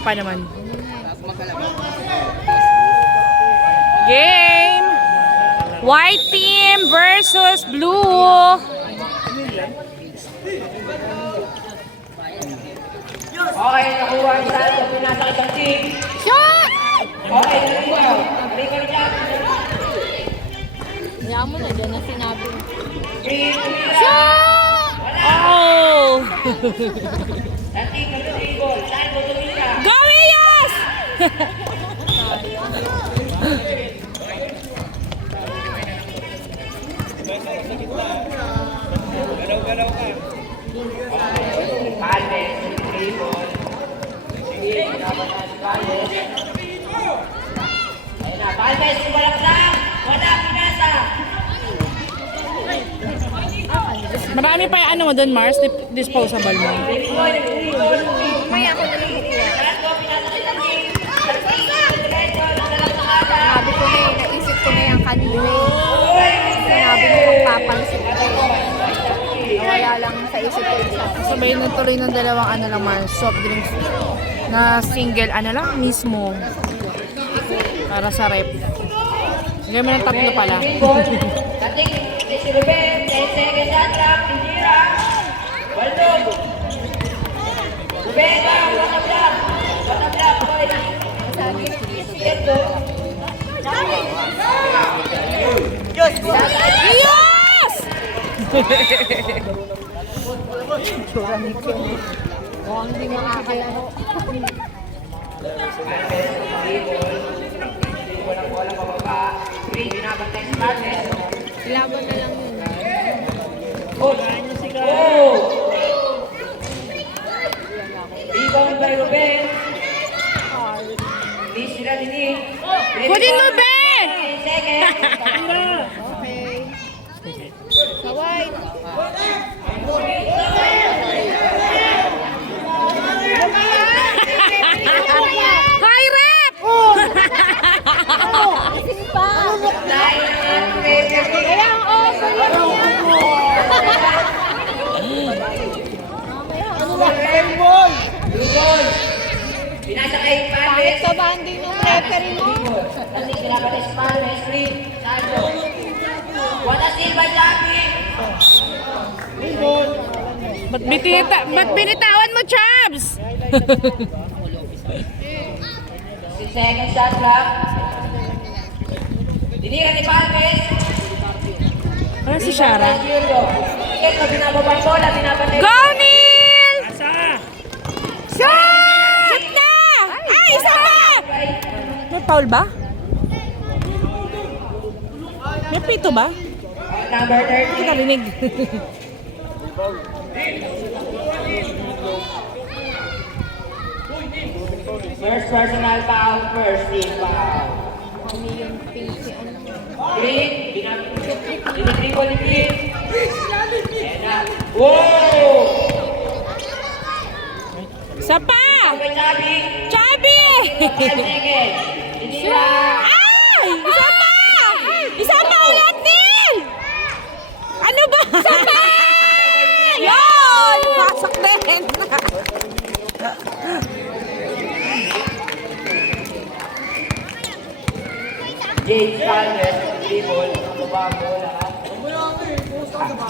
pa naman. Game! White team versus blue. Okay, nakuha ang isa. Pinasa isang team. Shot! Okay, nakuha. Ringan dyan. Kaya mo na dyan na sinabi. Shot! Oh! Dating nag-dribble. Saan mo tumila? Go, Iyas! Palmes, dribble. Sige, dapat na si Palmes. Ayun na, Palmes, kumalaksak. Wala, pinasa. Marami pa yung ano mo doon, Mars? Disposable mo. Mamaya ako naliliyan. Sabi ko na eh, naisip ko na yan kanina eh. Sinabi mo magpapansin ko. Wala lang sa isip ko isa. Sabay na tuloy ng dalawang ano lang, Mars, soft drinks na single, ano lang, mismo. Para sa rep. Sige mo ng tatlo pala. Dating si Ruben, 10 seconds at lang, Indira. Waldog. Ruben, what up lang? What up lang? Ito. Yes! Mukhang hindi makakalaro. Laban na lang yun. Rebound by Ruben. Di sila dinig. Pwede mo, Ben! 10 seconds. Okay. Kaway. Hi, rep! Isin pa. Kaya ang offer lang yan. Pinasa kay Pangit Palmes. sa banding ng referee mo. Dating sinabalis Palmes. Free. Sado. Wala Silva Jackie. Ba't binitawan mo, Chabs? 6 seconds shot clock. Dinira ni Palmes. Ano si Shara? Ito, binababa ang bola, binabalik. Go, Neil! Shot na! Ay, isa pa! May foul ba? May pito ba? Number Hindi ko 30. narinig. First personal foul, first team foul. Kami yung pinky ano. Green, dinidribble ni Green. Ayan na. Wow! Isa pa! Kay Chabi. Chubby! 5 seconds. Dinira. Ay! Isa pa! Isa pa ulit, Neil! Ano ba? Isa pa! Yun! Pasok din! James Palmer, dribble. Baba ang bola.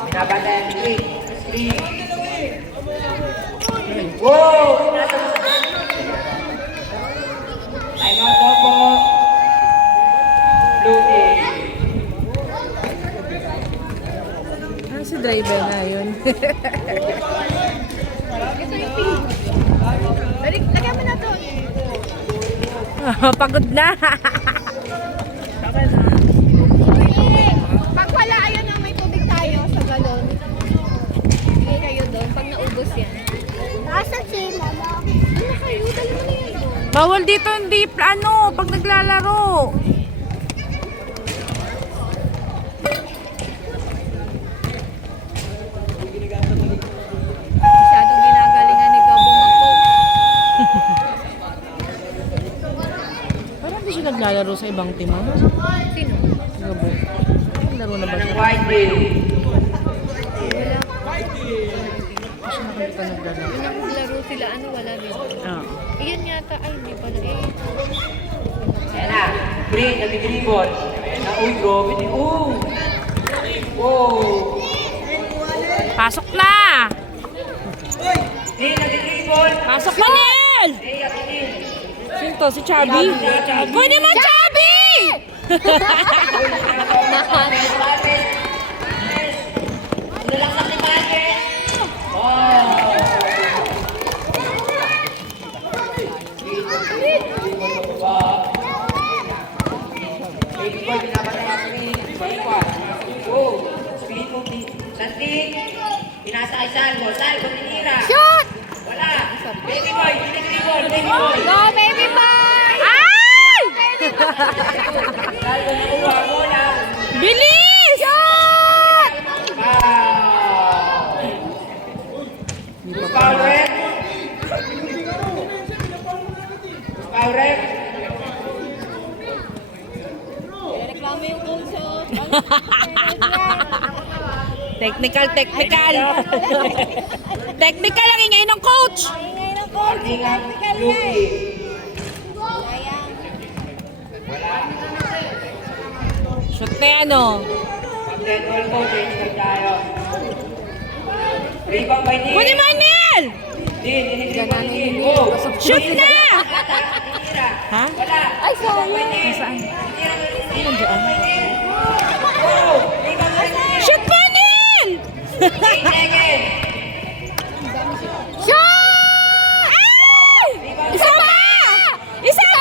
Binabantayan ni Green. Green. Wow! Time out daw po. Blue team. Ah, si driver na yun. Ito yung pink. Lagyan mo na to. Pagod na. Pag wala, ayun na may tubig tayo sa galon. Hindi kayo doon pag naubos yan. Nasa sila ba? Ano kayo? Dali mo na yan doon. Bawal dito hindi ano pag naglalaro. Masyadong ginagalingan ni Gabo Mako. Parang hindi siya naglalaro sa ibang team. Ah. Sino? Gabo. Laro na ba siya? White team. Wala. Hindi siya nakikita naglalaro. Yung naglaro sila, ano, wala rin. Ah. Iyan yata. Ay, hindi pala eh. Yan na. Green, nag-dribble. Uy, grabe din. Wow. Pasok na! Green, nag-dribble. Pasok na, Nel! Hey, Atinil. Sino to? Si Chubby? Kunin mo, Chubby! Nalaksak ni Marquez. Wow. Baby boy, binabata na screen. Sorry pa. Oh, screen mo. Santik. Pinasa kay Salvo. Salvo, tinira. Shoot! Wala. Baby boy, tinigribol. Baby boy. Go, baby boy! Ay! Salvo, nakuha. Bola. Bilis! Shoot! Wow. Foul red. Foul red. Reklamo yung coach, oh. Technical. Technical ang ingay ng coach. Ingay ng coach. Warning ang Technical Luki. yan. Sayang. Shoot na yan, oh. Pag-dead ball po, change ball tayo. Rebound by Dean. Kunin mo, Nel! Dean, tinigribol ni Dean. Go. Shoot na! Tinira. Ha? Wala. Ay, sayang. Saan? Tinira ni Dean. Rebound by Dean. Go. Rebound by Dean. Shoot mo, Nel! 8 seconds. Shoot! Ay! Isa pa! Isa pa!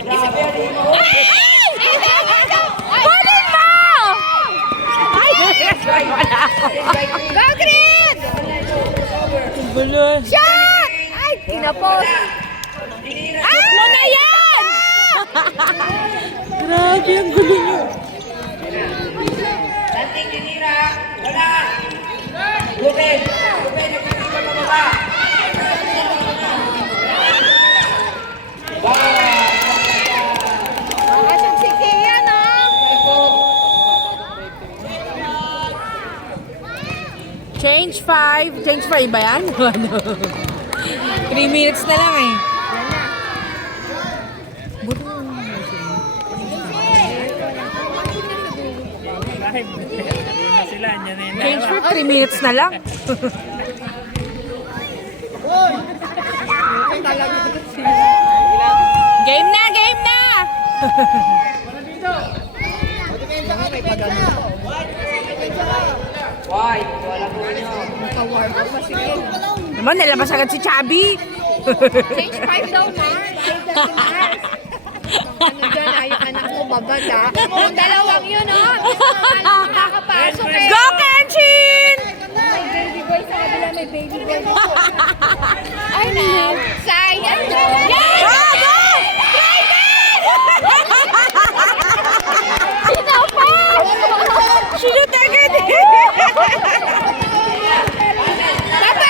Grabe, Remo. Ay! Kunin mo! Ay! Wala ako. Go, Green! Bulo. Shot! Ay, tinapos. Tinira. Shoot mo na yan! Grabe, ang gulo niyo. Santing tinira. Wala. Ruben. Ruben, nagtitipon na baba. Wow. Asan si Kia, no? Change 5. Change 5 ba yan? 3 minutes na lang eh. Change for 3 minutes na lang. Game na! Game na! Why? Wala po nyo. Naka-warm up pa si Kia. Naman, nalabas agad si Chubby. Change 5 daw na. Ano dyan, ay anak mo babad ha. Yung dalawang yun, oh. Nakakapasok eh. Go, Kenshin! May baby boy sa kabila, may baby boy. Ay, na. Sayang. Yes! Go, go! Pinapos! Shoot agad eh!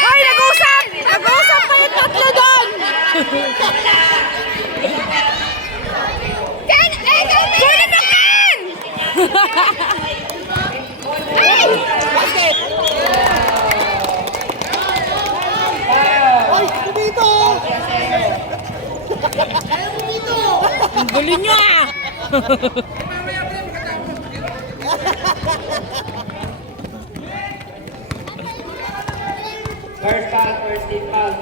Hoy, nag-usap! Nag-usap pa yung tatlo doon! Ken! Ay, Ken! Kunin mo, Ken! Ay! Bakit? Ang gulo niyo ah! First foul, first team foul.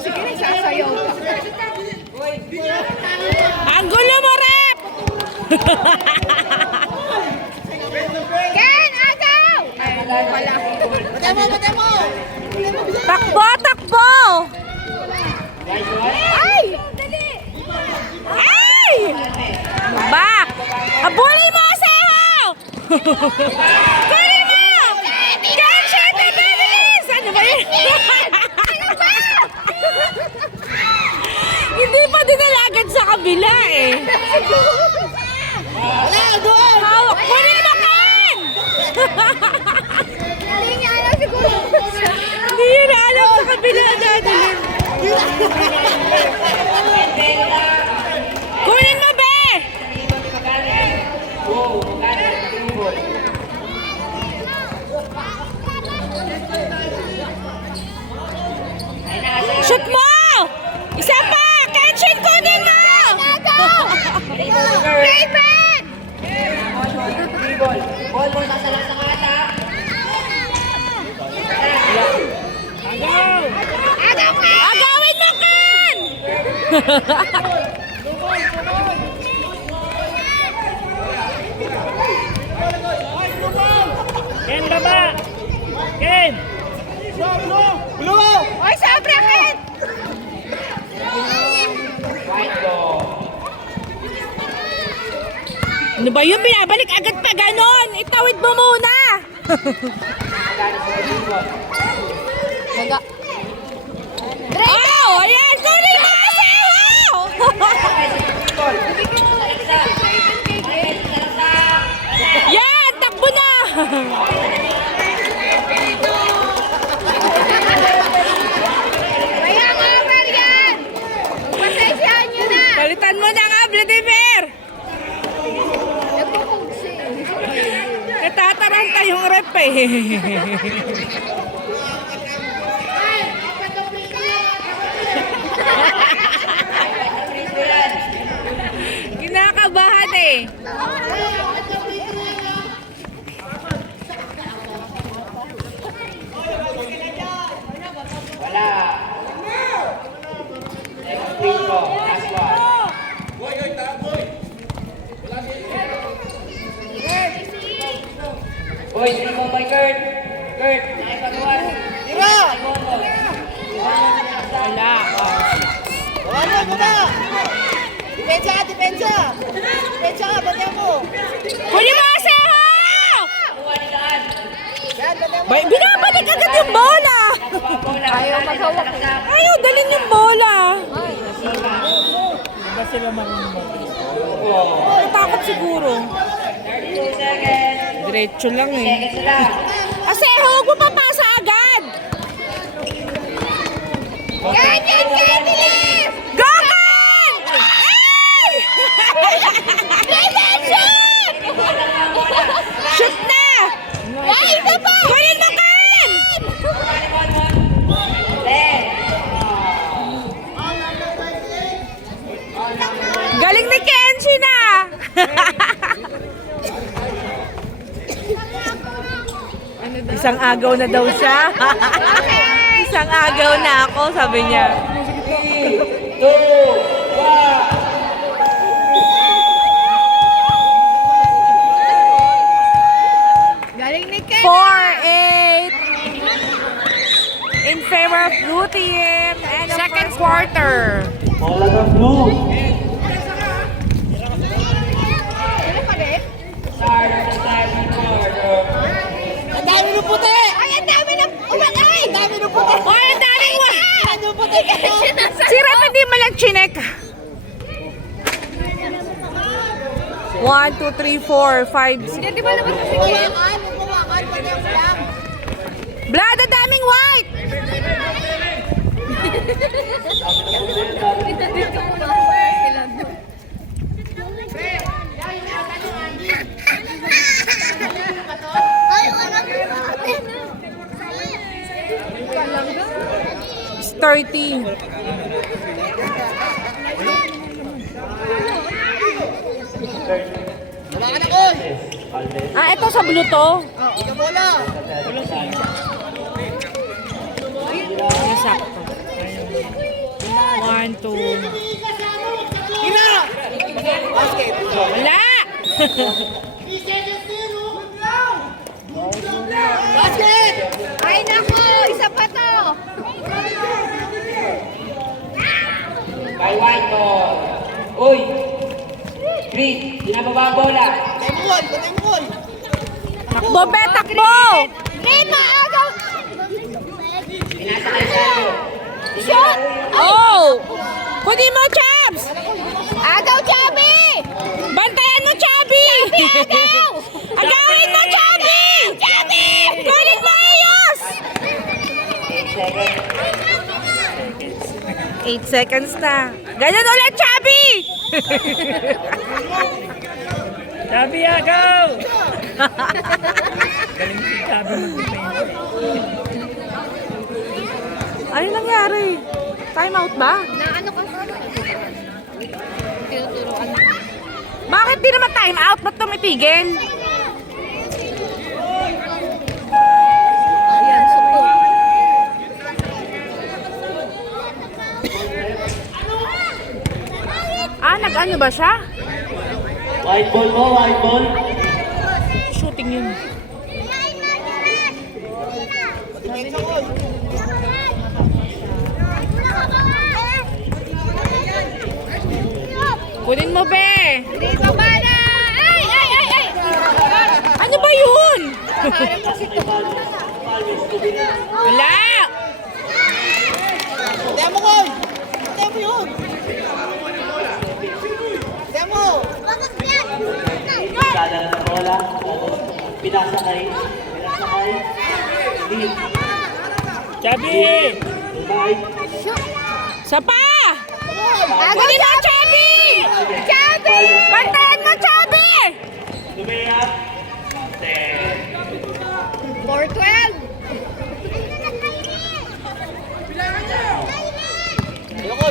Sige, nagsasayaw pa. Ang gulo mo, Rep! Ken! Agaw! Ay, wala. Takbo! Takbo! Ay! Dali! Ay! Back! Habulin mo, Seho! Kunin mo! Kenshin, bibilis! Ano ba yun? Hindi pa dinalagad sa kabila eh. Wala, doon! Hawak! Kunin mo, Ken! Hindi niya alam siguro. Hindi yun alam sa kabila dadalhin. Kunin mo, be! Go! Ken, baba! Ken! Oy, sobra, Ken! White ball. Ano ba yun? Binabalik agad pa ganon. Itawid mo muna. Oh, ayan. Sorry na Aseho! Yan, takbo na. Kaya nga, Marian! Pasensyahan nyo na! Palitan mo na nga, Vladimir. Nagpo-coach eh. Natataranta yung rep eh. Kinakabahan eh. Wala. Next free ball. Last one. Boy, free ball by Kurt. Kurt, nakipagawa. Tira! Wala. Tawanan mo na! Depensa ka, depensa! Depensa ka, batiyan mo! Kunin mo Aseho! Yan, batiyan mo! Binabalik agad yung bola. Ayaw maghawak. Ayaw, dalhin yung bola. Ba sila marunong? Natakot siguro. 32 seconds. Diretso lang eh. Seconds lang. Aseho, huwag mo papasa agad. Yan, yan, yan! Bilis! Go, Ken! Ay! Shoot! Shoot na! Ay, isa pa! Kunin mo, Ken! Galing ni Kenshi na! Isang agaw na daw siya. Isang agaw na ako, sabi niya. 2, 1. Galing ni Ken! 4-8 in favor of Blue Team. And second quarter. Sino pa rin? Start the second quarter. Ang dami ng puti! Ay, ang dami ng umatay! Ang dami ng puti! Oy, ang daming wa! Ang dami ng puti ka! Si Rep hindi mo lang chinek. 1, 2, 3, 4, 5, 6. Di ba naman sa sige? Bumakan, bumakan, batiyan mo lang! Blood, ang daming white! Ay, wala It's 30. Bumakan ako! Ah, ito sa blue to. Ikaw bola! Sakto. 1, 2. Tira! Basket! Wala! Basket! Ay, nako! Isa pa to! By white ball. Uy! Green, binababa ang bola. Batiyan mo wall! Batiyan mo wall! Takbo, be, takbo! Green, maagaw! Pinasa kay Salo. Shot! Oh! Kunin mo, Chabs! Agaw, Chubby! Bantayan mo, Chubby! Agaw! Agawin mo, Chubby! Chubby! Kunin mo, ayos! 8 seconds na. Ganyan ulit, Chubby! Sabi agaw! Galing si Sabi mag-defend. Ano nangyari? Time out ba? Na ano ka? Tinuturuan. Bakit di naman time out? Ba't tumitigil? Ayan, suko. Ano ba siya? White ball mo, white ball. Shooting yun. Depensa ko. Kunin mo, be! Green baba na! Ay! Ay! Ay! Ay! Ano ba yun? Parang kasi ito. Wala! Demo ko! Demo yun! Demo! Kada na bola. Pinasa kay. Pinasa kay. Lead. Chubby! Bye. Sa pa! Agad Kunin mo, Chubby! Chubby! Bantayan mo, Chubby! Lumiya. 4-12!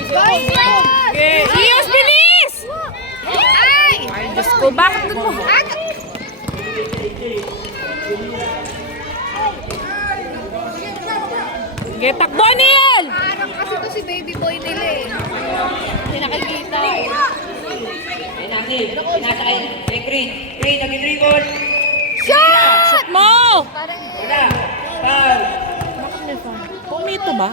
Okay. Iyos, bilis! Ay! Ay, Diyos ko, bakit doon mo? Okay, takbo, Neil! Parang kasi to si baby boy nila eh. Hindi nakikita eh. Ayun ang Neil. Pinasa kay Green. Green, nag-dribble. Shot mo! Parang Wala. Foul. Pumito ba?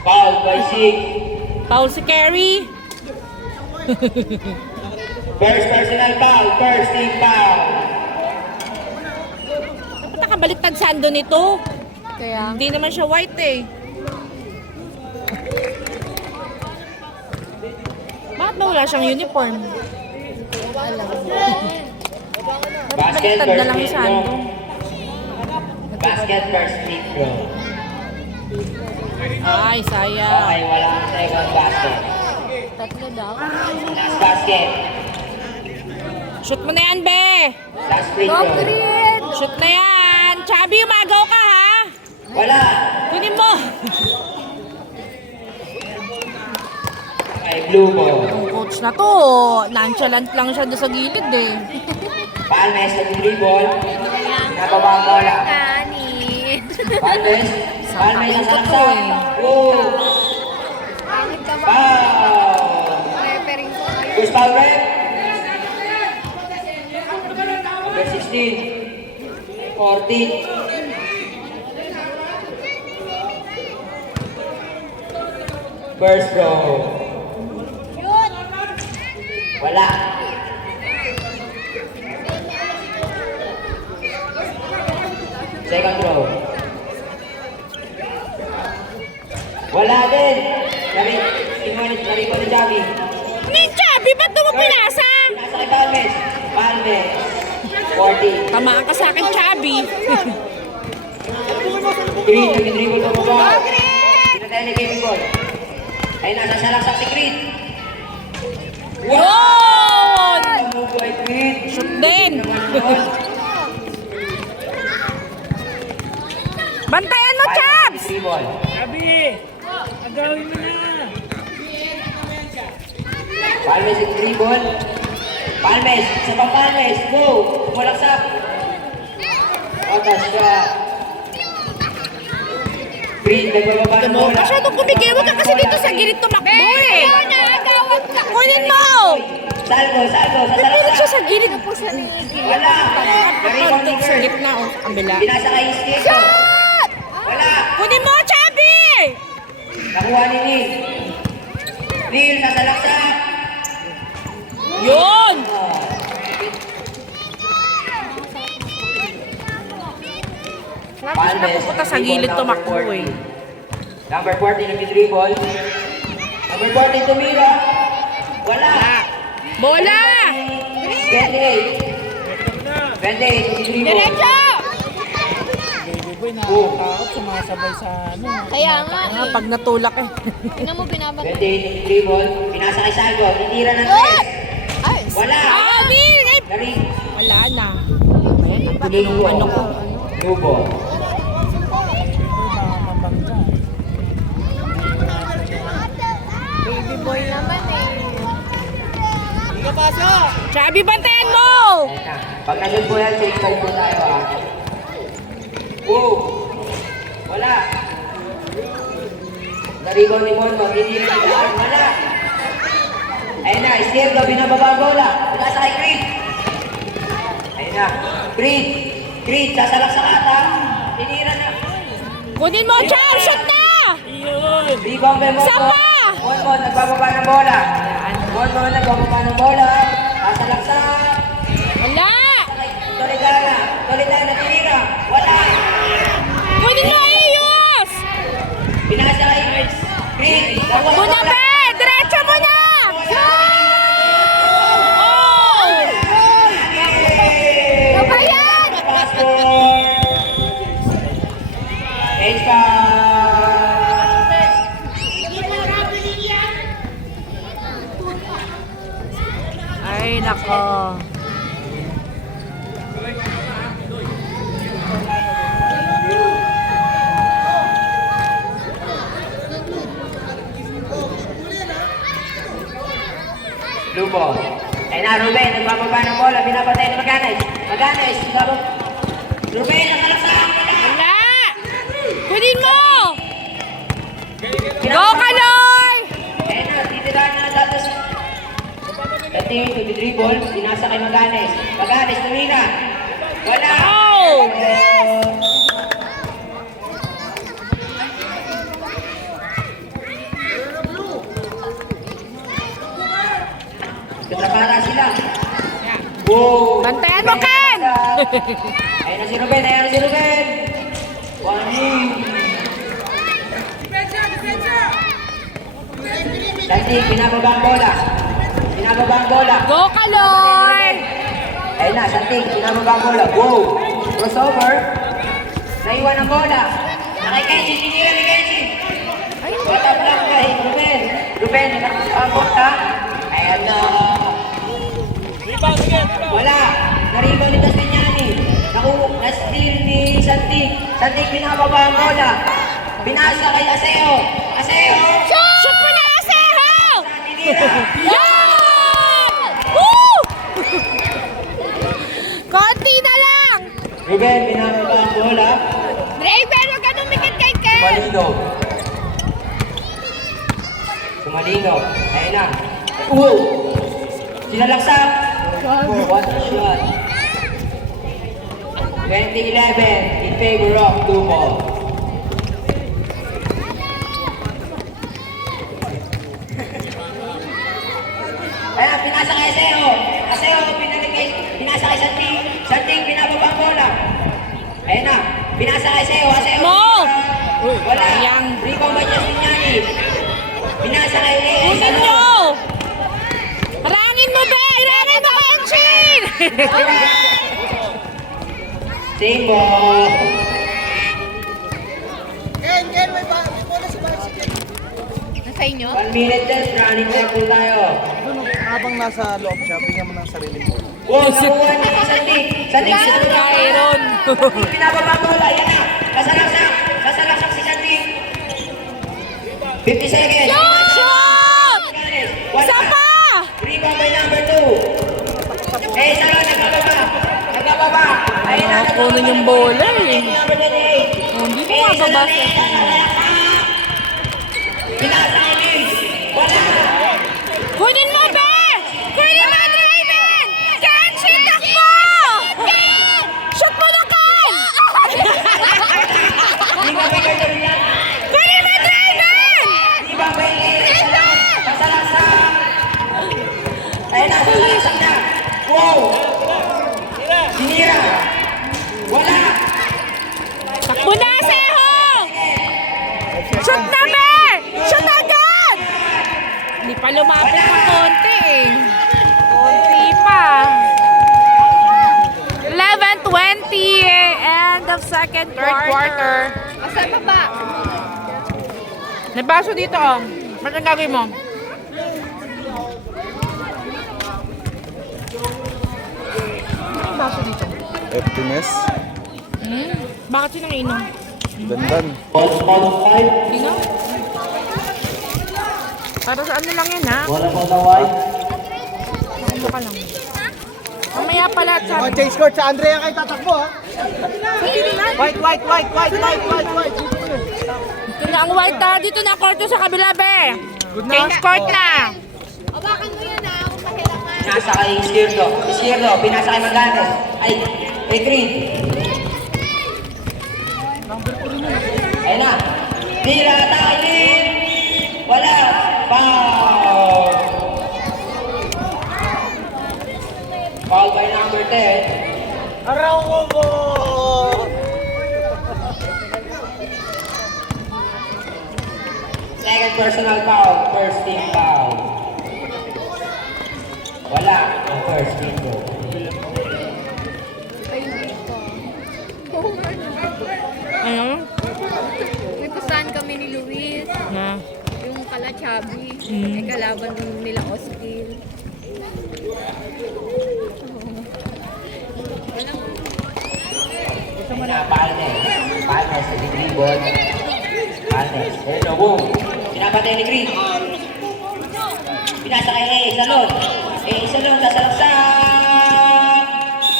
Foul by 6. Paul si Carrie. First personal foul. First team foul. Dapat nakabaliktad sando nito. kaya. Hindi naman siya white eh. Bakit ba wala siyang uniform? Dapat Basket baliktad na first lang free yung throw. sando. Basket first free throw. Ay, sayang. Okay, walang second basket. Tatlo daw. Last basket. Shoot mo na yan, be! Last free Go throw. green! Shoot na yan! Chubby, umagaw ka ha! Wala. Kunin mo! Okay, blue ball. Ang coach na to, nonchalant lang siya doon sa gilid eh. Palmes, nag-dribble. Nababa ang bola. Kanin. Palmes. Palmes ang Sasakin ko to salaksak. eh. Oh. Kanin ka ba? Foul. Preparing ko kayo. First foul rep. Number 16. 14. First row. Wala. Second row. Wala din. Nari ko ni Javi. Ni Chubby, ba't doon mo pinasa? Nasa kay Palmes. Palmes. 40. Tamaan ka sa akin, Chubby. Green, nag-dribble pa baba. Pinatay ni Kevin Ball. Ay, nasa salaksak si Green. Yun! Move by Green. Shoot din. Bantayan mo, Chubs! Dribble. Chubby! Agawin mo na! Palmes yung dribble. Palmes, isa pang Palmes. Go! Malaksak. Otas siya. Green, nagbababa ng bola. Masyadong kumigil. Huwag ka kasi dito sa gilid tumakbo eh. Kunin mo! Salgo, salgo, sa Napilit siya salaksak. sa gilid. Wala. Nari-on Kontik sa number. gitna o sa kabila. Pinasa kay Skito. Wala. Kunin mo, Chubby! Nakuha ni Neil. Neil, sa salaksak. Yun! Lagi siya napupunta sa gilid tumakbo eh. Number 40 nag-dribble. Number 40 tumira. Wala. Bola! 28. 28 nag-dribble. Diretso! Baby boy, nakakatakot. Sumasabay sa ano. Kaya nga Ah, pag natulak eh. Tingnan mo binabat. 28 nag-dribble. Pinasa kay Salvo. Tinira ng tres. Ay! Wala. Ah, Neil! Ay, Nari. wala na. Ayan, ang tuloy ng ano ko. Lubo. Baka mabangga. Baby boy naman eh. Pasok! Chubby, bantayan mo! Ayan na. Pag nandun po yan, take five po tayo ah. Oh! Wala! Narigaw ni Monmo, hindi rin silaan. Wala! Ayan na, Izquierdo, binababa ang bola. Wala sa kay Creed. Ayan na. Creed! Creed, sasalak sa kata. Tinira na. Kunin mo, Char! Shoot na! Rebound by Monmo. Sapa! Monmo, nagbababa ng bola. Monmo, nagbababa ng bola. Sasalak sa... Wala! Toledana. Toledana, tinira. Wala! Kunin mo, Ayos! Pinasa kay Creed. Muna, be! Diretso mo na! Oh! Ano ba yan? Ay, nako. Lubo. Ayun na, Ruben, nagbababa ng bola, binabantay ni Maganes. Maganes, Ruben, nakalaksak! Wala! Kunin mo! Go, Kaloy! Ayun na, titirahan na datos. Dating, dribble, pinasa kay Maganes. Maganes, tumira. Wala! Oh! Katrapara sila. Wow! Bantayan mo, Ken! Ayun na si Ruben, ayun na si Ruben. Dating, pinababa ang bola. Pinababa ang bola. Go, Kaloy! Ayun na, Santing, pinababa ang bola. Wow! Crossover. Naiwan ang bola. Nakay Kenji, tinira ni Kenji. Bata lang kay Ruben. Ruben, nakapos ang bola. Ayan na. Wala. Naribaw ni Castignani. Na-steal ni Santing. Santing, pinababa ang bola. Pinasa kay Aseo. Aseo! Shoot mo na, Asero! Tinira. Yan! Woo! Konti na lang! Ruben, pinababa ang bola. Raven, huwag ka dumikit kay Ken! Sumalino. Sumalino. Ayun na. Wow! Sinalaksak. What a shot. 2011 in favor of Lumo. Ayan, pinasa kay Aseo. Aseo, pinasa kay Santing. Santing, pinababa ang bola. Ayan na. Pinasa kay Aseo. Aseo. Mo! Wala. Sayang. Rebound by Castignani. Pinasa kay Lea. Kunin mo! Harangin mo, be! Harangin mo, Kenshin! Timbo. Ken, may bola si Barsi. Nasa inyo? 1 minute just running time po tayo. Habang nasa loob siya, bigyan mo ng sarili mo. Wow, nakuha niya si Sandy. Sandy, Kyron! pinababa ang bola. Yan na. Kasalaksak. Kasalaksak si Sandy. 50 seconds. Shoot! Wala. Isa pa! Rebound by number 2. Eh, isa lang. Nagbababa. Nagbababa. Ayun na. Nakakunin yung bola eh. Number 28. Hindi mo mababasa. Pinasa kay Liz. Wala. Kunin mo, be! Kunin mo, Draven! Kenshin, takbo! Shoot mo na, Ken! Hindi ka bigay na rin yan. Kunin mo, Draven! Rebound by Liz. Kasalaksak. Ayun na. Kasalaksak na. Wow. Sinira. Wala. Takbo na, Seho! Shoot na, be! Shoot agad! Hindi pa lumapit ng konti eh. Konti pa. 11:20, end of third quarter. Asa pa ba? May baso dito oh. Ba't ang gagawin mo? May baso dito. Emptiness. Bakit sino inom? Dandan. Sino? Para sa ano lang yan ha? Wala po na white. Takbo ka lang. Mamaya pala, Oh, sabi. change court sa Andrea kayo tatakbo ha. White. Ito na ang white ha. Dito na court sa kabila, be. Good na. Change court na. Awakan mo yan ah, kung pakilaman. Pinasa kay Iskierdo. Iskierdo, pinasa kay Maganes. Ay, kay Green. Ayun na. Tira, atake din. Wala. Foul. Foul by number 10. Araw mo. Second personal foul. First team foul. Wala. Ang first team go. Ano? May pustahan kami ni Luis. Na. Yung kala Chubby. May kalaban din nila Ostil. Palmer. Palmer sa degree board. Palmer. Ayun o, boom. Pinapatay ni Green. Pinasa kay A. Salon. A. Salon, sasalaksak.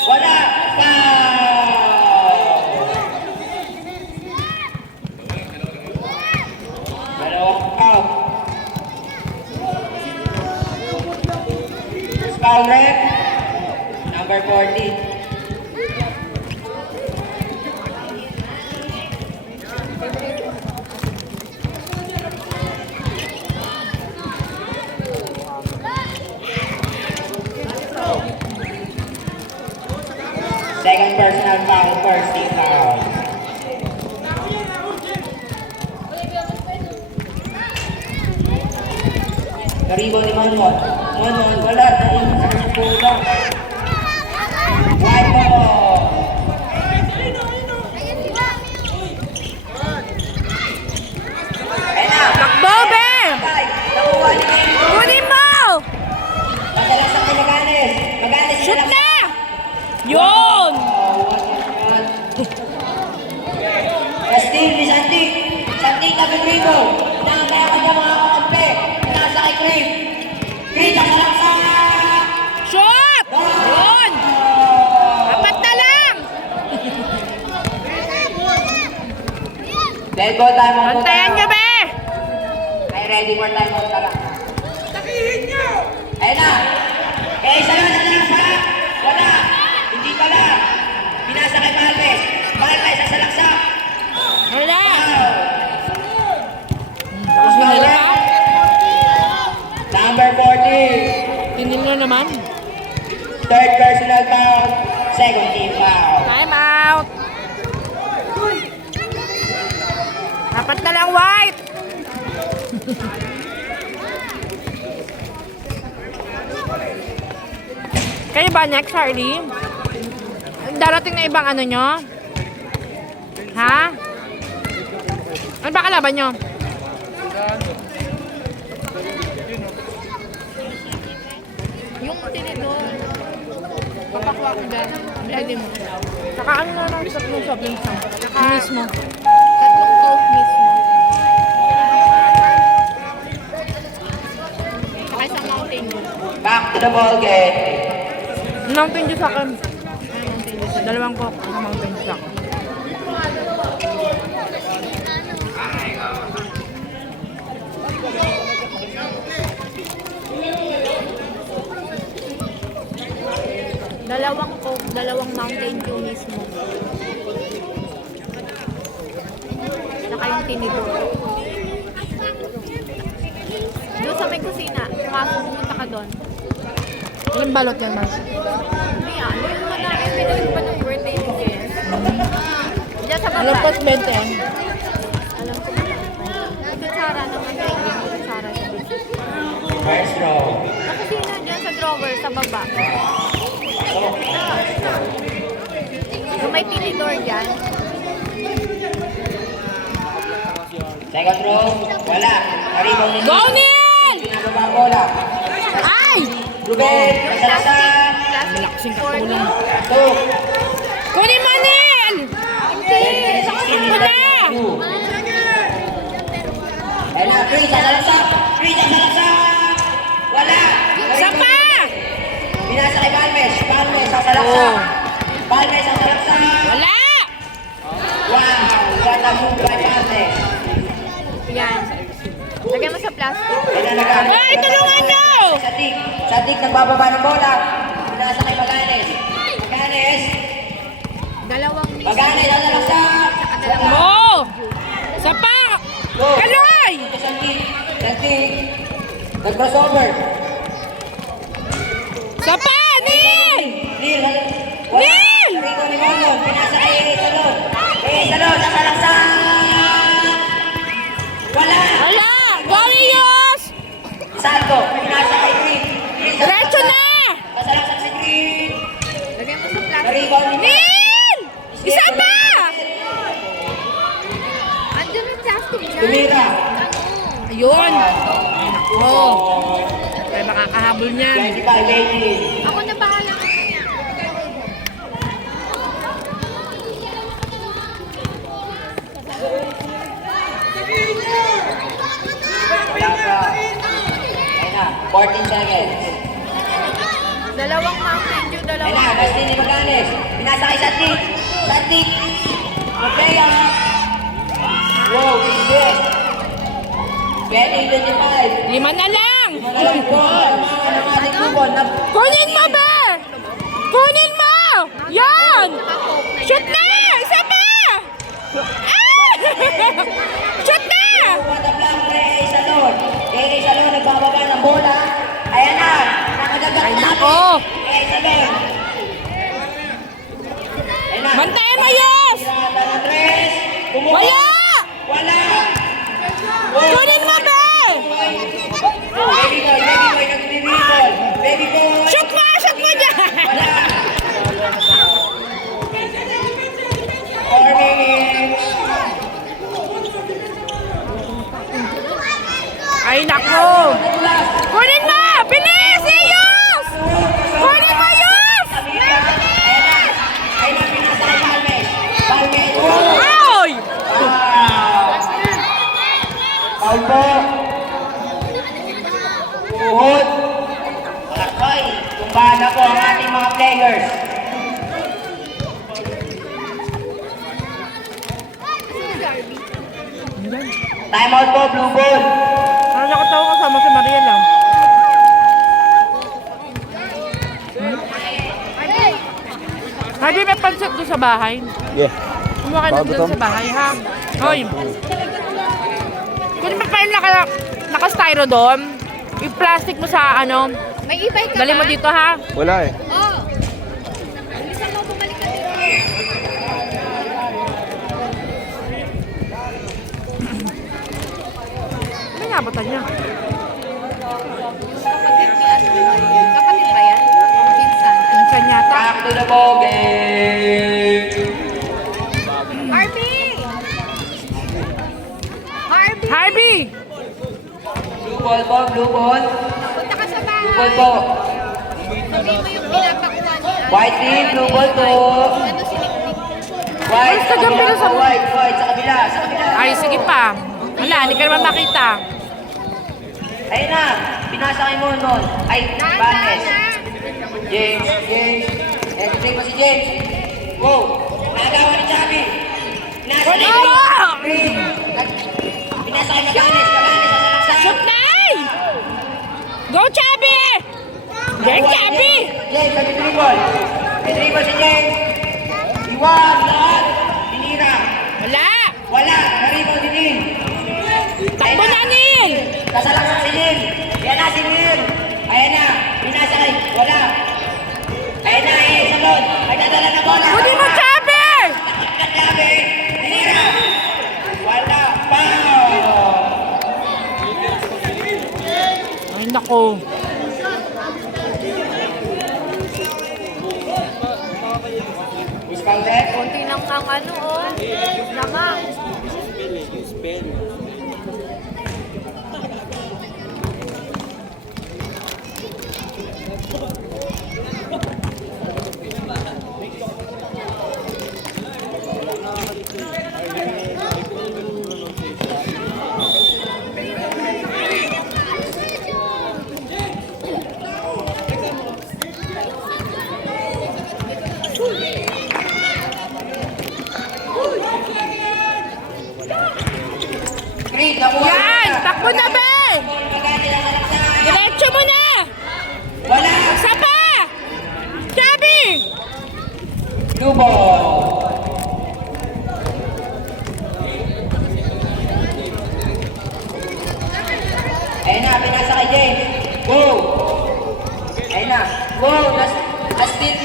Wala. Foul. Dalawang foul. Foul rep. Number 40. Second personal foul, first team foul. Karibo ni Monmon. Monmon, wala. Naiwan sa kanyang pulang. White ball. Ayun na. Takbo, be. Nakuha ni Kevin. Kunin mo. Padalas ang Maganes. Maganes Shoot lang. na. Yun. Steve ni Santi. Santi Tabibribo. Nakakayakad ng mga kakampi. Nasa kay Crave. Crave ang salaksak. Shoot. Yun. Apat na lang. Then go time out. Bantayan nyo, be. Ay, ready for time out na lang. Ayun na. Eh, isa lang sa salaksak. Wala. Hindi pala. Pinasa kay Malves. Malves ang salaksak. Wala. Foul. Wala. Number 40. Tinil na naman. Third personal foul. Second team foul. Time out. Apat na lang white. Kayo ba next, Harley? Darating na ibang ano nyo? Ha? Ano ba kalaban nyo? Yung tinidor. Papakwa ko dyan. Ready mo. Saka ano na lang sa shopping sa mismo. Tatlong coke mismo. Saka isang Mountain Dew. Back to the ball game. Mountain Dew sa akin. Dalawang coke. Mountain Dew sa akin. Dalawang coke, dalawang Mountain Dew mismo. Saka yung tinidor. Doon sa may kusina, pumunta ka doon. Ilang balot yan, Mars? Hindi ah, yung madami pinili pa ng birthday ni Jess. Diyan sa baba. Alam ko, 20 yan. Alam ko ba? Sa Sara naman, sa Sara. First row. Sa kusina, diyan sa drawer, sa baba. Yung may tinidor dyan. Second row. Wala. Karibang ni Go, Neil! Pinababa ang bola. Ay! Ruben. Masalasan. Malaksing katulong. Two. Kunin mo, Neil! Hindi! Sakasang mo na! Ayun na. Chris. Sasalaksak. Chris. Sasalaksak. Wala. Isa pa! sasalaksak. Palmes ang salaksak. Wala! Wow! What a move by Palmes. Yan. Lagyan mo sa plastic. Ayan na nag-aano. Ay, tulungan nyo! Sa tig nagbababa ng bola. Pinasa kay Maganes. Maganes. Dalawang Maganes ang salaksak. Mo! Sapa! Kaloy! Sa tig. Nag-crossover. Sapa! Neil! Neil! Neil! Rico ni Marlon. Pinasa kay Salon. Salon, sasalaksak. Wala! Wala! Warriors! Santo, pinasa kay Green. Diretso na! Kasalaksak si Green. Lagyan mo sa plastic. Narigaw ni Neil! Isa pa! Andun yung plastic dyan. Tumira. Ayun! Ako! Kaya makakahabol niyan. 25, ladies. Ako na bahala. Wala pa. Ayun na, 14 seconds. Dalawang Mountain Dew, Ayun dalawang. na, Basti ni Maganes. Pinasa kay Santik. Santik. Magkaya. Wow, big hit. 20-25. 5 na lang! Alam ko, ang ating kubon. Kunin mo, Be! Kunin mo! Yan! Shoot na! Isa pa! Ah! Shoot na! Patablang kay Salon. Kay Salon nagbababa ng bola. Ayan na. Nakadagat Ay, na. nako! Kay Salon. Ayan na. Bantayan mo, yes! Tirada ng tres. Pumuha. Wala! Wala. Kunin mo, Be! Baby boy, nagdi-dribble. Baby boy. Shoot mo! Shoot mo dyan! Wala. 4 minutes. Ay, nako! Kunin mo! Bilis! Iyos! Kunin mo, Yus! Ayan na, pinasa kay Palmes. Palmes. Ay! Foul po. Uhod. Akoy, tumbada po ang ating mga players. Time out po, blue ball. Ano nakatawa kasama si Maria lang? Hindi may pansit doon sa bahay. Yeah. Kumuha ka na doon sa bahay, ha? Hoy! Kung mo pa yung naka-styro doon, i-plastic mo sa ano, May e-bike ka dali mo ba? dito, ha? Wala eh. Oo. Bilisan mo, bumalik ka dito. Ano nga ba niya? Kapatid ni ano? Kapatid ba yan? Pinsan. Pinsan yata. Back to the ball game. Harvey! Harvey! Harvey! Blue ball po, blue ball. Punta ka sa Blue ball bahay. po. Sabihin mo yung pinapakuha ni ano. White team, blue ball po. Ano siniknik? White, Basta dyan, pero sa- white, sa kabila, sa kabila. Ay, sige pa. Wala, hindi ka naman makita. Ayun na, pinasa kay Monon. Ay, Banes. James. Entry mo si James. Wow, nagawa ni Chabi. Pinasa kay Wala! Green. Pinasa kay Maganes sa salaksak. Shoot na! Go, Chubby! Game, Chubby! James, ang dribble. Dribble si James. Iwan, lahat. Tinira. Wala! Naribaw si Neil. Takbo na, Neil! Kasalaksak si Neil. Yan na si Neil. Ayan na, pinasa kay. Wala. Ayan na, Salon. Ay, nadala na bola. Kunin mo, Chubby! Katabi. Tinira. Wala. Foul. Ay, nako. Discounted. Konti lang ang ano, oh. Lamang. Go! Ayun na. Go! Justin.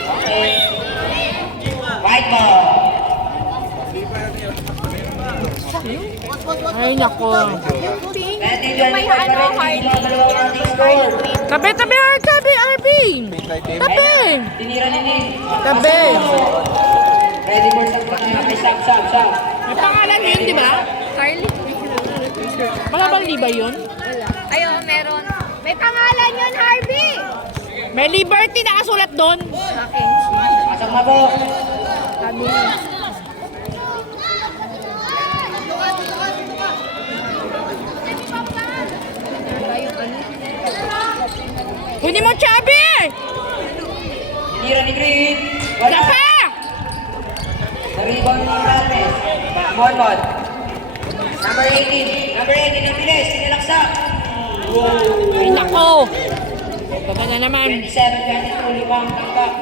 Okay. White ball. Ay, nako. Pwede dyan yung dalawang ating score. Tabi, RB. Tabi. Tinira ni Ning. Tabi. Ready for some. May pangalan yun, di ba? Carly. Wala bang liba yun? Wala. Ayo, meron. May pangalan yun, Harvey! May Liberty nakasulat doon. Akin. Pasok na po. Sabi Kunin mo, Chubby! Tinira ni Green. Isa Wala. pa! Naribang ni Rames. Monmon. Number 18. Ang bilis. Sinilaksa. Ay, nako. Baga na naman. 27, 22, limang tangkap.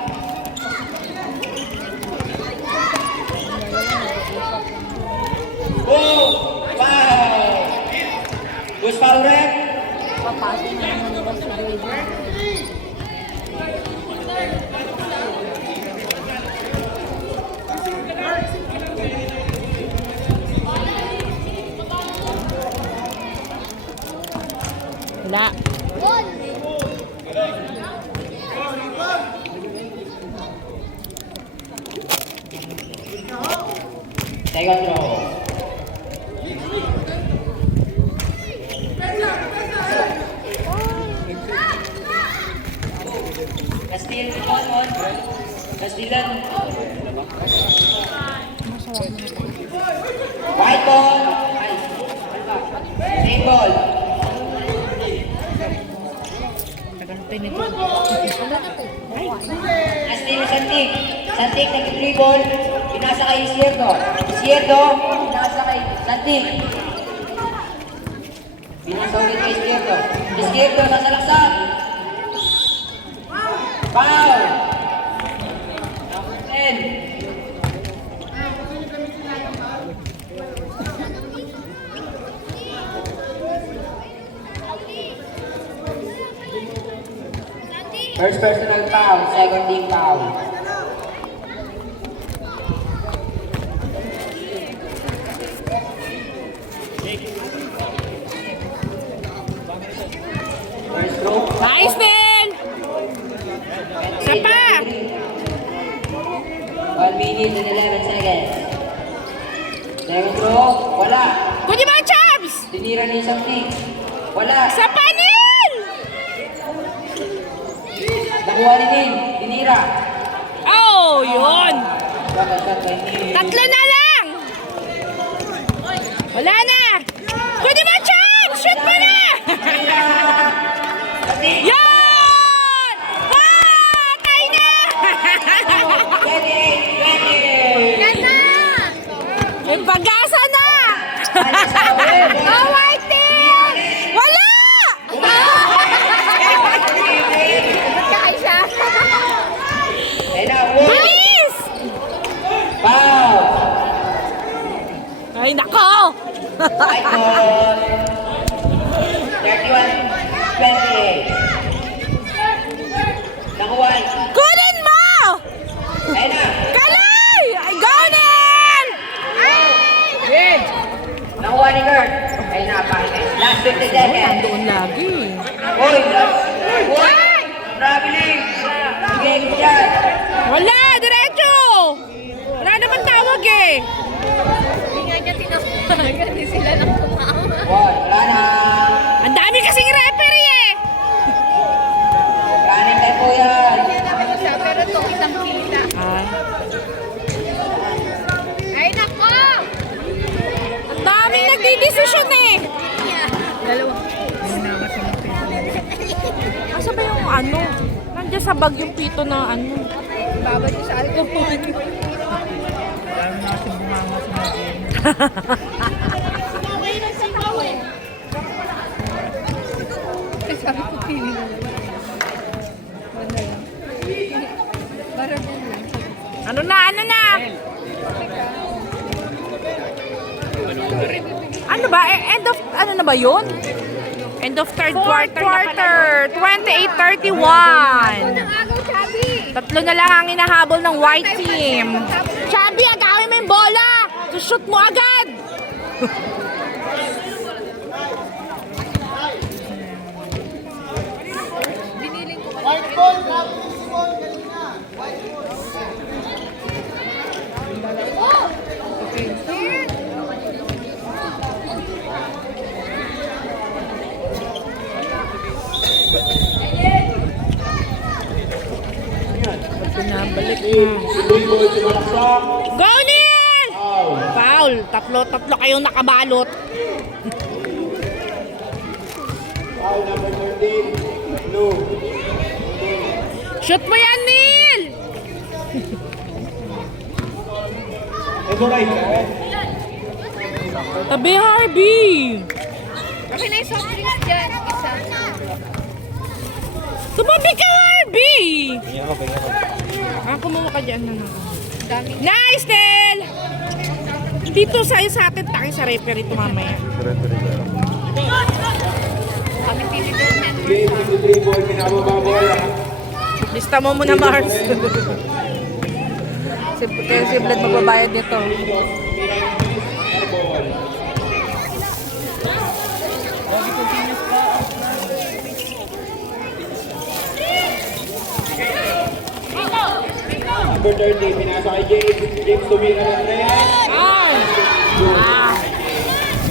Boom! Wow! Push foul rep. Wala. Second row. Castillo, Monmon. Castillan. White ball. Same ball. Castillo, Santik nag-dribble. Pinasa kay Isierdo. Pinasa kay Santik. Pinasa ulit kay Isierdo, nasa laksan. Foul! Number 10. First personal foul, second team foul. First throw. Nice din! Isa pa! 1 minute and 11 seconds. Second throw, wala. Kunin mo, Chubs! Tinira ni isang team. Wala. Isa pa, Neil! Nakuha ni Ning. Tinira. Oh, yun! Shot by Ning. Tatlo na lang! Wala na! Kunin mo, Chubs! Shoot mo na! Yan! Patay na! 28. Yan na! May pag-asa na! Oh, Whitey! Wala! Ba't ka kayo siya? Ayun na, woo. Bilis! Foul. Ay, nako! White ball. 31-28. Nakuha. Kunin mo! Ayun na. Kalay! Ay, Gonen! Nakuha ni Kurt. Ayun na, pakinggan. Last 50 seconds. Doon lagi. Uy, uy. Traveling. Bigay ko dyan. Wala! Diretso! Wala naman tawag eh. Hindi nga niya tinawagan. Hindi sila nang tumawa. Wala na. Ang dami kasing referee eh. Running time po yan. Siya, pero ito kitang-kita. Ay, nako! Ang daming nagdidesisyon eh. Dalawa. Asa ba yung ano? Nandiyan sa bag yung pito na ano. Babad niyo sa alcohol. Parang nasa bumanga sa mga Sabi ko, pili na lang. Ano lang. Parang yan lang. Ano na? Ano ba? End of, ano na ba yun? End of third quarter, 28-31. Ang agaw, Chubby. Tatlo na lang ang inahabol ng white team. Chubby, agawin mo yung bola! Shoot mo agad! White ball, grabe si Simon kanina. White ball. Pinabalik Ball sumalaksak. Go, Neil! Foul. Tatlo kayong nakabalot. Foul number 13. Blue. Shoot mo yan, Neil! Ito right. Tabi, Harvey! Kami na yung soft drinks dyan. Isa. Tumabi ka, Harvey! Ako kumuha ka dyan na. Dami. Nice, Neil! Dito sa atin, tayo sa referee ito mamaya. Kami tinidor na yung Game 53 ball. Pinababa bola. Lista mo muna, Mars. si Vlad magbabayad nito. Number 30. Pinasa kay James. James tumira ng 3.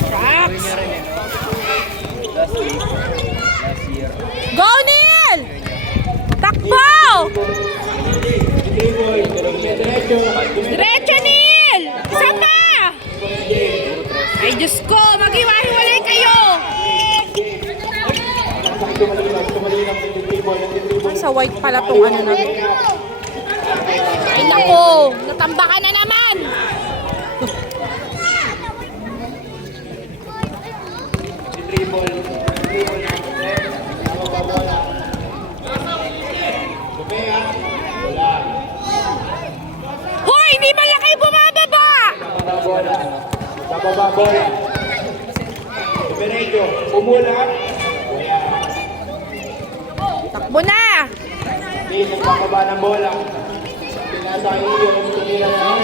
Shucks! Go, Neil! Takbo! Diretso. Diretso, Neil! Isa pa! Ay, Diyos ko! Maghiwa-hiwalay kayo! Ay, sa white pala tong ano na to. Ay, naku! Natambakan na naman! Hoy! Hindi man lang kayo bumababa! Bababa bola. Diretso. Pumula. Takbo na! James nagbababa ng bola. Pinasa kay Iyo. Tumira ng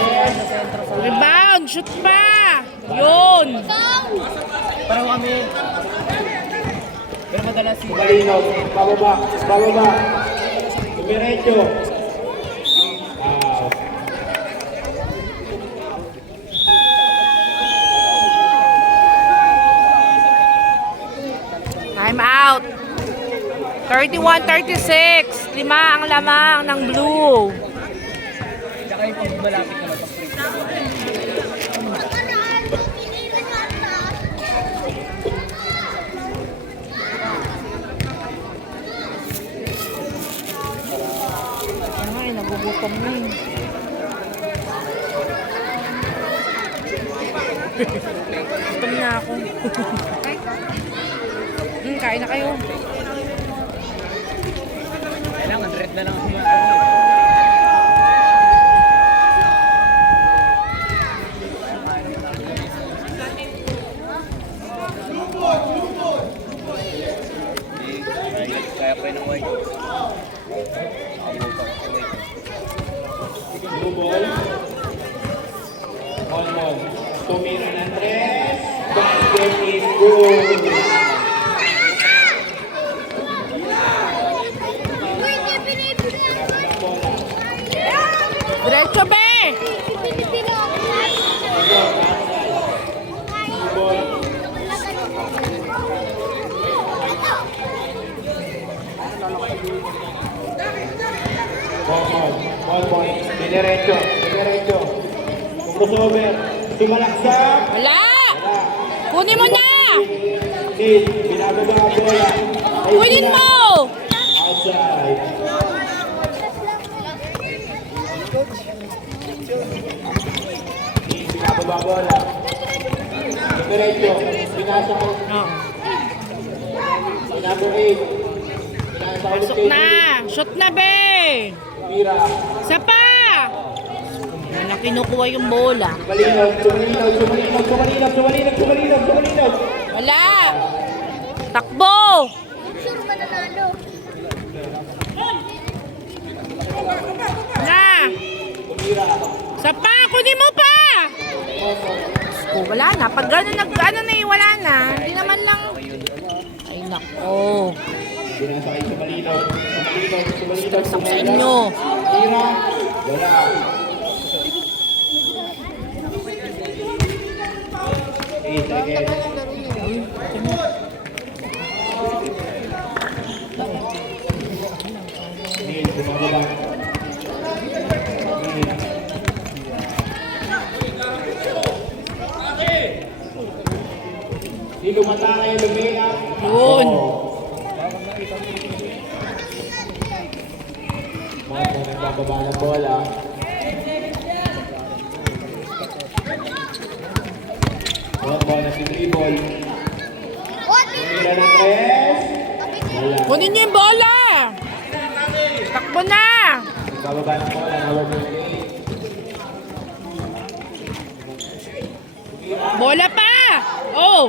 3. Rebound! Shoot pa! Yun! Parang kami. Pero madalas si Malinaw. Bababa. Bababa. Diretso. Time out. 31-36. 5 ang lamang ng blue. Tsaka yung pag malapit na mag-free. Ay, nagugutom na eh. Gutom na ako. Kain na kayo. Kailangan, red na lang siya. Kaya pa yun ang white. Blue ball. On. Tumira ng 3. Basket is good. Diretso, be! Ball. Diretso. Crossover. Sumalaksak. Wala! Kunin mo na! Sid. Binababa ang bola. Kunin mo! Outside. Binababa ang bola. Diretso. Pinasa ko. Number 8. Pinasa ulit Pasok kay na! Shoot na, be! Tira. Isa pa! Yan na kinukuha yung bola. Sumalinaw. Wala! Takbo! Sure mananalo. Na! Sa pa! Kunin mo pa! Oh, wala na. Pag gano'n nag-ano na eh, wala na. Hindi naman lang... Ay, nako. Sinasakay sa malinaw. Sa inyo. Tira. Wala. Neil, bumababa. Di lumatake, lumiyak. Yun. Mga nagbababa ng bola. Bola na si Dribble. Tumira ng tres. Wala. Kunin niyo yung bola! Takbo na! Nagbababa ng bola. Number 28. Bola pa! Oh!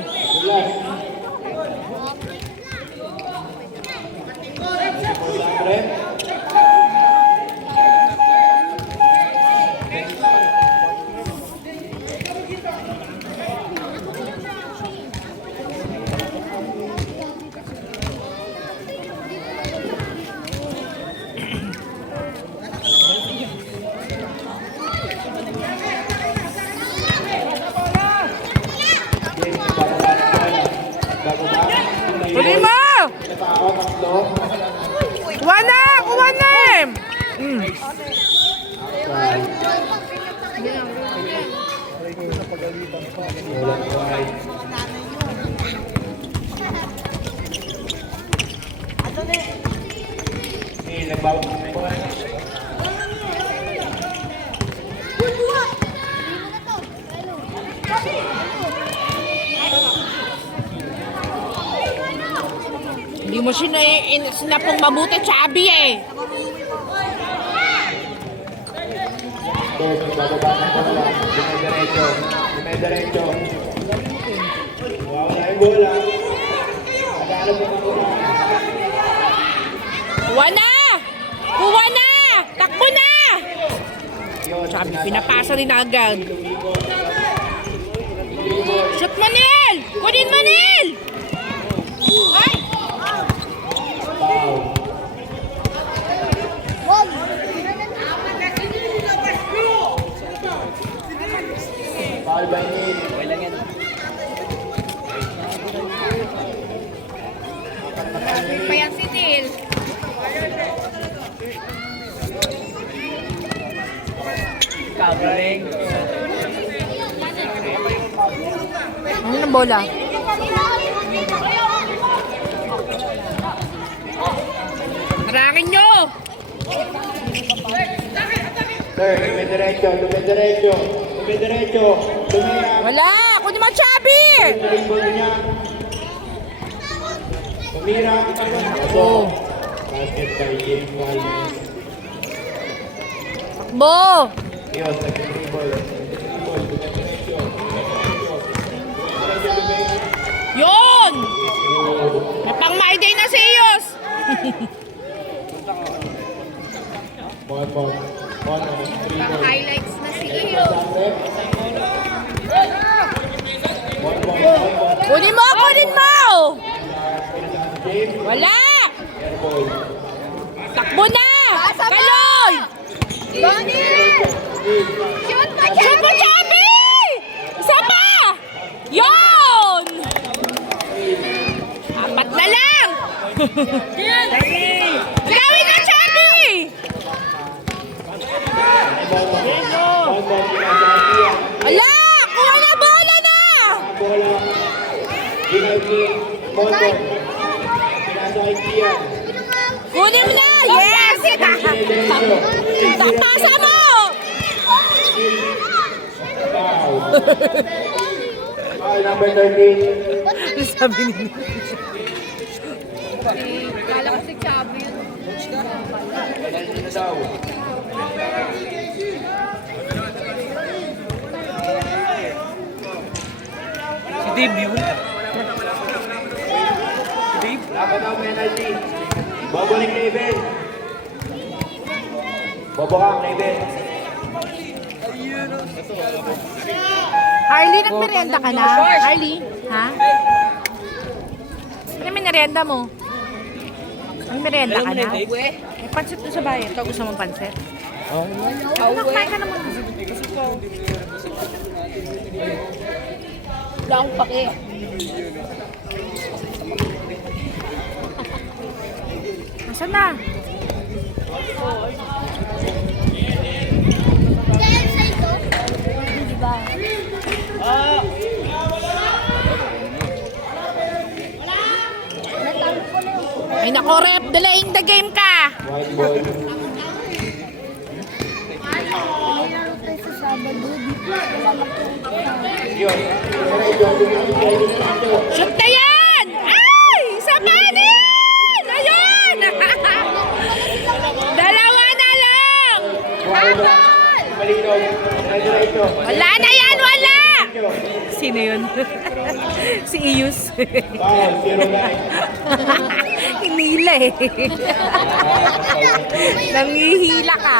Kunin mo! Kuha na! Kuha na! Hindi mo sinapong mabuti, Chubby eh. Nagbababa ng bola. Dumidiretso. Dumidiretso. Wala yung bola. Nagaalap ng bola. Kuha na! Kuha na! Takbo na! Chubby, pinapasa rin agad. Shoot mo, Neil! Kunin mo, Neil! Ay! Foul. Foul by Neil. Pa yan si Neil. Covering. Ano na bola? Harangin nyo! Third, dumidiretso. Dumidiretso. Dumidiretso. Dumiyak. Wala! Kunin mo, Chubby! Dribble niya. Tumira. Oh. Basket by James Wallace. Takbo! Yos, nag-dribble. Dumidiretso. Yun! May pang my day na si Iyos! Bon. Dribble. Highlights na si Iyo. Bon. Kunin mo! Kunin mo! Wala! Airball. Takbo na! Kaloy! Donnie! Shoot pa Shoot mo, Chubby! Isa pa! Yun! Apat na lang! Gawin na, Chubby! Ala! Kuha na bola na! Bola. Pinasakay Kian. Kunin mo na! Yes! Pasa mo! Foul. Foul number 13. Sabi ni Kala ko si Chubby yun. Penalty na daw. Si Dave yun. Ako daw penalty. Babalik kay Ben. Bobo ka kay Ben. Harley, nagmerienda ka na? Harley? Ha? Ano yung merienda mo? Ang merienda ka na? May pansit doon sa bahay. Ito, gusto mong pansit? Oo. Kumain ka naman. Wala akong pake. Nasaan na? Di ba? Natalo ko na yun. Ay nako, rep. Delaying the game ka. White ball. Nalaro tayo sa Sabado. Di ba? Wala magkakaroon. Yun. Shoot na yan! Ay! Isa pa din! Ayun! Dalawa na lang! Malinaw. Diretso. Wala na yan! Wala! Sino yun? Si Iyus. Foul. 0-9. Hinila eh. Nangihila ka.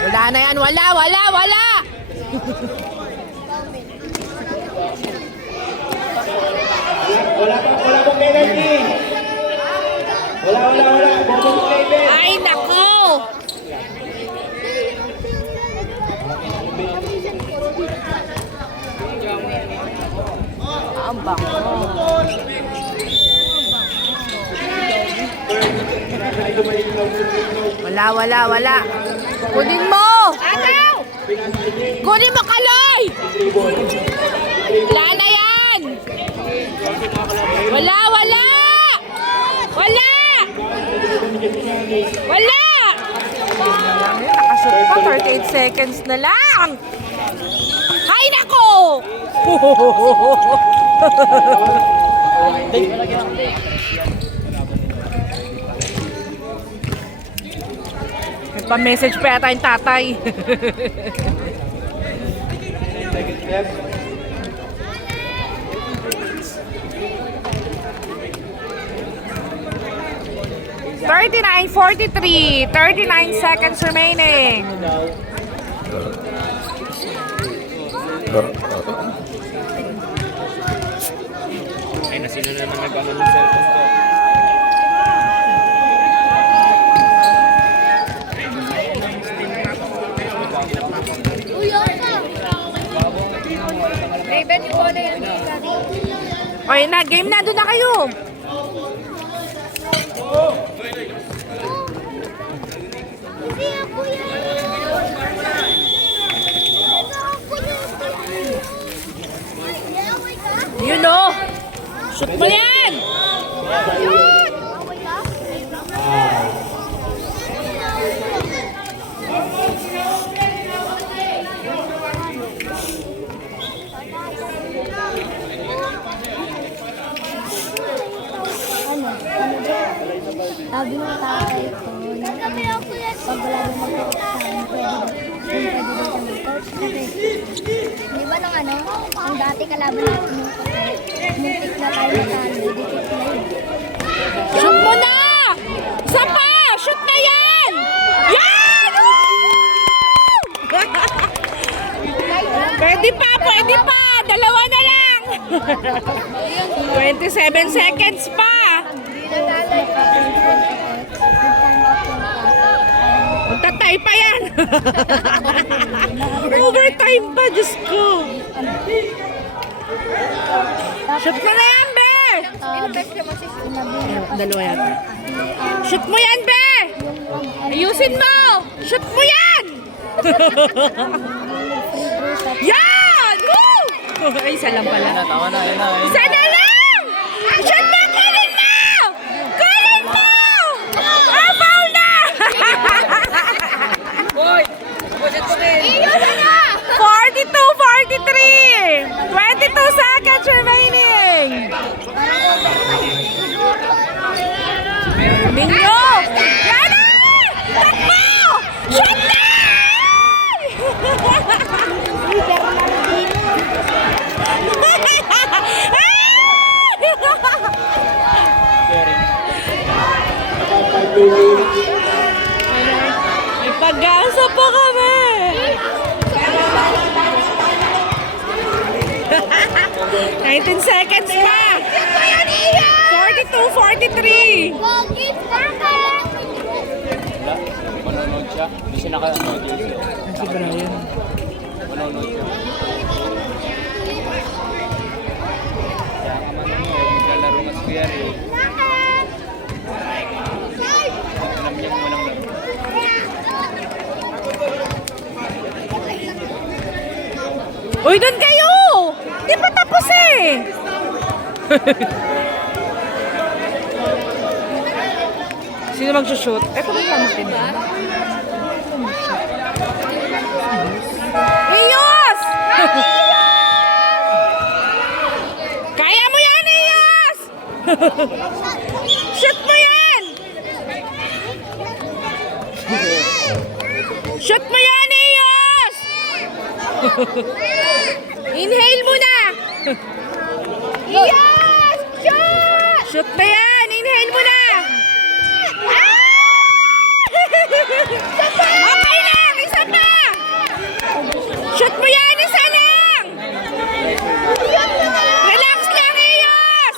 Wala na yan. Wala, wala, wala! Wala pang penalty. Wala. Bobo kay Ben. Ay, nako! Ang bako. Wala. Kunin mo! Kunin mo, Kaloy! Wala na yan! Wala! Nakashoot pa, 38 seconds na lang! Hay nako! May pa-message pa yata yung tatay. Step. 39-43, 39 seconds remaining. Ay, nasino na naman nag-ano ng cellphone ko. Raven, yung wala yung O yun na, game na, doon na kayo. Hindi ako yan. Yun o. Shoot mo yan. Sabi ng tatay ko, pag wala nang mag-coach pwede daw siya mag-coach. Kasi, di ba nung ang dati kalaban natin yung muntik na tayo natalo, dikit na yun. Shoot mo na. Isa pa. Shoot na yan. Yan. Pwede pa. Dalawa na lang. 27 seconds pa. Magtatay pa yan. Overtime pa, Diyos ko. Shoot mo na yan, be. Dalawa yan. Shoot mo yan, be. Ayusin mo. Shoot mo yan. Yan! Woo! Ay, isa lang pala. Tama na, yun na. Isa na lang! Shoot mo! Kunin mo! Kunin mo! Ah, foul na! Boy! Buset ko rin! 42-43! 22 seconds remaining! Ninyo! Yan na! Takbo! Shoot na! 19 seconds pa. 42, 43. Manonood siya. Hindi siya naka-ano dito. Si Brian. Manonood siya. Kaya ka man ano, maglalaro mas kuya rin. Alam niya kung walang laro. Uy, doon kayo! Di pa tapos eh! Sino mag-shoot? Eh, kung pa natin ba? Iyos! Kaya mo yan, Iyos! Shoot mo yan! Shoot mo yan, Iyos! Inhale mo na! Iyos! Shoot! Shoot mo yan! Inhale mo na! Okay lang! Isa pa! Shoot mo yan! Isa lang! Relax lang, Iyos!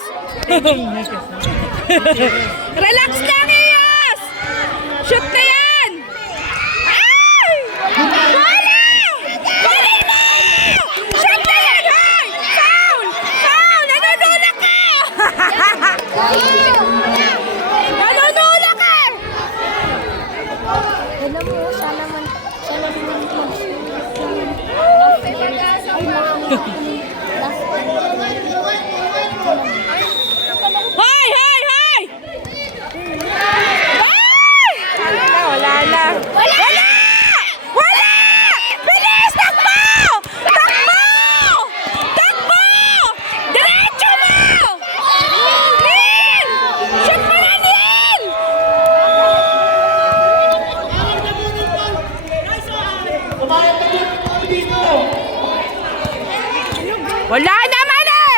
Relax lang, Iyos! Shoot na yan! Ay! Wala! Wala na! Shoot na yan! Hoy! Foul! Foul! Nanunulak ka! Nanunulak ka! Alam mo, sana man Hoy! Hoy! Hoy! Ay! Wala na. Wala! Wala! Bilis! Takbo! Takbo! Takbo! Diretso mo! Neil! Shoot mo na, Neil! Wala naman eh!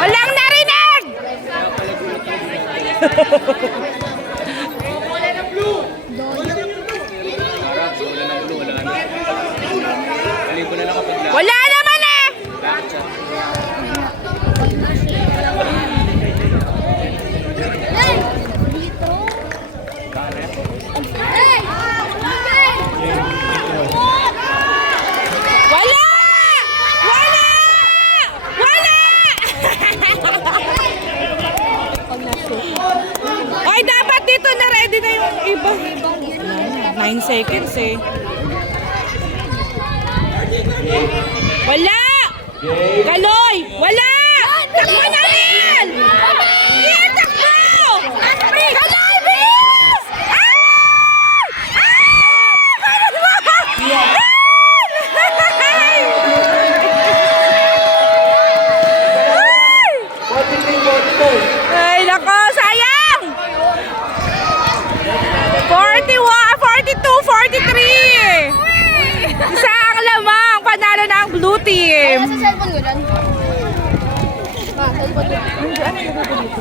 Walang narinig! Harap, wala ng blue, wala na. Kalibo na lang kapag lahat. Wala naman eh! Lahat siya. Wala! Wala! Wala! Ay, dapat dito na ready na yung iba. 9 seconds eh. Wala! Galoy! Wala! Takbo na rin! Yan, takbo! Galoy, bilis! Ah! Ah! Ay, nako, sayang! 41, 42, 43! Isa ang lamang, panalo na ang blue team. Sa cellphone ko lang. Ah, cellphone ko.